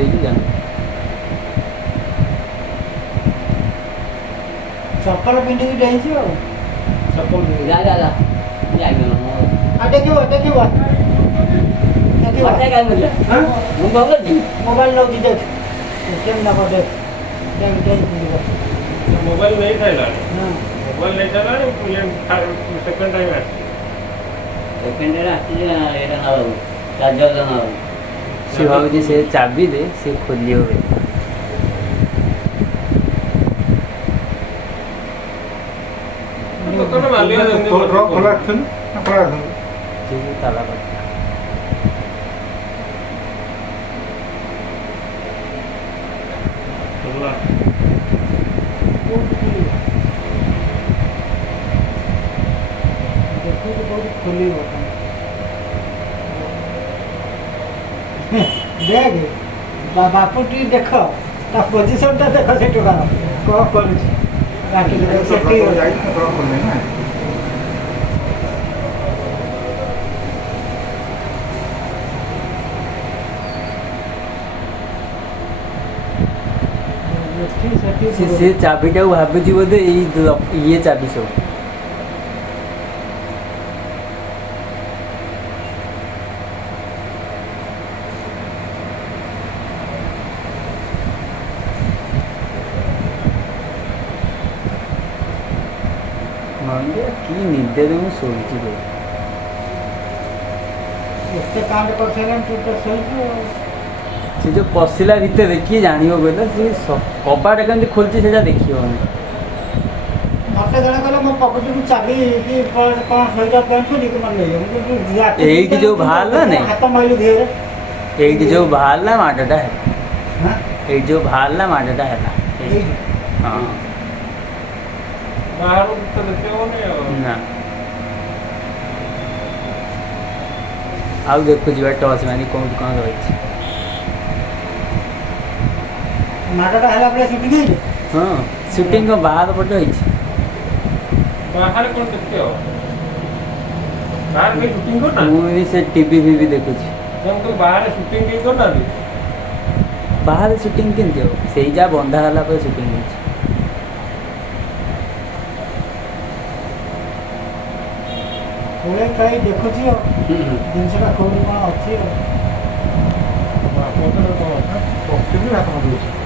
ଦେଇକି ଜାଣି ଚପଲ ପିନ୍ଧିକି ଡେଇଁଛି ଆଉ ଚପଲ ଯା ଯା ଯା ଯାଇଗଲ ମୁଁ ଦେଖିବ ଦେଖିବ ଦେଖିବ ମତେ କାଇଁ ମିଳିଲା ହଁ ମୁଁ କଣ କରିଛି ମୋବାଇଲ ନେଉଛି ଦେଖ କେମିତି ନେବ ଦେଖ ଦେଖ ଦେଖ मोबाइल नहीं था लाने ହଁ मोबाइल नहीं था लाने ये सेकंड टाइम आया ସେକେଣ୍ଡରେ ଆସିଛି ଏଇଟା ନେବାକୁ ଚାର୍ଜରଟା ନେବାକୁ ସେ ଭାବୁଛି ସେ ଚାବି ଦେ ସେ ଖୋଲି ହୁଏ दुकान मालिक तो ड्रॉप खोला रखते ना खोला रखते ସେ ଯୋଉ ତାଲା ପାଖରେ बोला ଦେଖୁଛୁ କୋଉଠି ଖୋଲିବ ଦେଖ ବାପୁ ଟିକେ ଦେଖ ତା ପୋଜିସନଟା ଦେଖ ସେ ଟୋକାର କ'ଣ କରୁଛି ସେଠି जाए ड्रॉप खोलने ना ସେଠି ସେ ଚାବିଟାକୁ ଭାବୁଛି ବୋଧେ ଏଇ ଇଏ ଚାବି ସବୁ କି ନିଦରେ ମୁଁ ଶୋଇଛି ଏତେ କାଣ୍ଡ କରିସାରିଲାଣି ତୁ ତ ଶୋଇଛୁ ସେ ଯୋଉ ପଶିଲା ଭିତରେ କିଏ ଜାଣିବ କହିଲ ସେ କବାଟ କେମିତି ଖୋଲୁଛି ସେଇଟା ଦେଖିବନି ମତେ ଜଣେ କହିଲେ ମୋ ପକେଟକୁ ଚାବି କି କ'ଣ ସହିତ ପେଣ୍ଟୁନି କି ମନେ ନେଇଯିବ ଏଇଠି ଯୋଉ ବାହାରିଲା ନାଇଁ? ହାତ ମାଇଲୁ ଧୀରେ ଏଇଠି ଯୋଉ ବାହାରିଲା ମାଡ଼ଟା ହେଲା ହଁ ଏଇଠି ଯୋଉ ବାହାରିଲା ମାଡ଼ଟା ହେଲା ଏଇଠି ହଁ बाहर तो देखते हो नहीं ନା ଆଉ ଦେଖୁଛି ବା ଟର୍ଚ୍ଚ ମାରି କୋଉଠି କ'ଣ ରହିଛି ମାଡ଼ଟା ହେଲା ପରେ ସେଠି ଦେଇଲେ ହଁ ସୁଟିଂ କ'ଣ ବାହାର ପଟେ ହେଇଛି बाहर कौन देखते हो बाहर भी शूटिंग करना ମୁଁ ବି ସେ ଟିଭି ଫିଭି ଦେଖୁଛି जब तो बाहर शूटिंग की करना भी ବାହାରେ ସୁଟିଂ କେମିତି ହବ ସେଇ ଯାହା ବନ୍ଧା ହେଲା ପରେ ସୁଟିଂ ହେଇଛି କୋଳେ କାହିଁ ଦେଖୁଛି ଆଉ ଜିନିଷଟା କୋଉଠି କ'ଣ ଅଛି ଆଉ फोटो तो पॉजिटिव भी हाथ में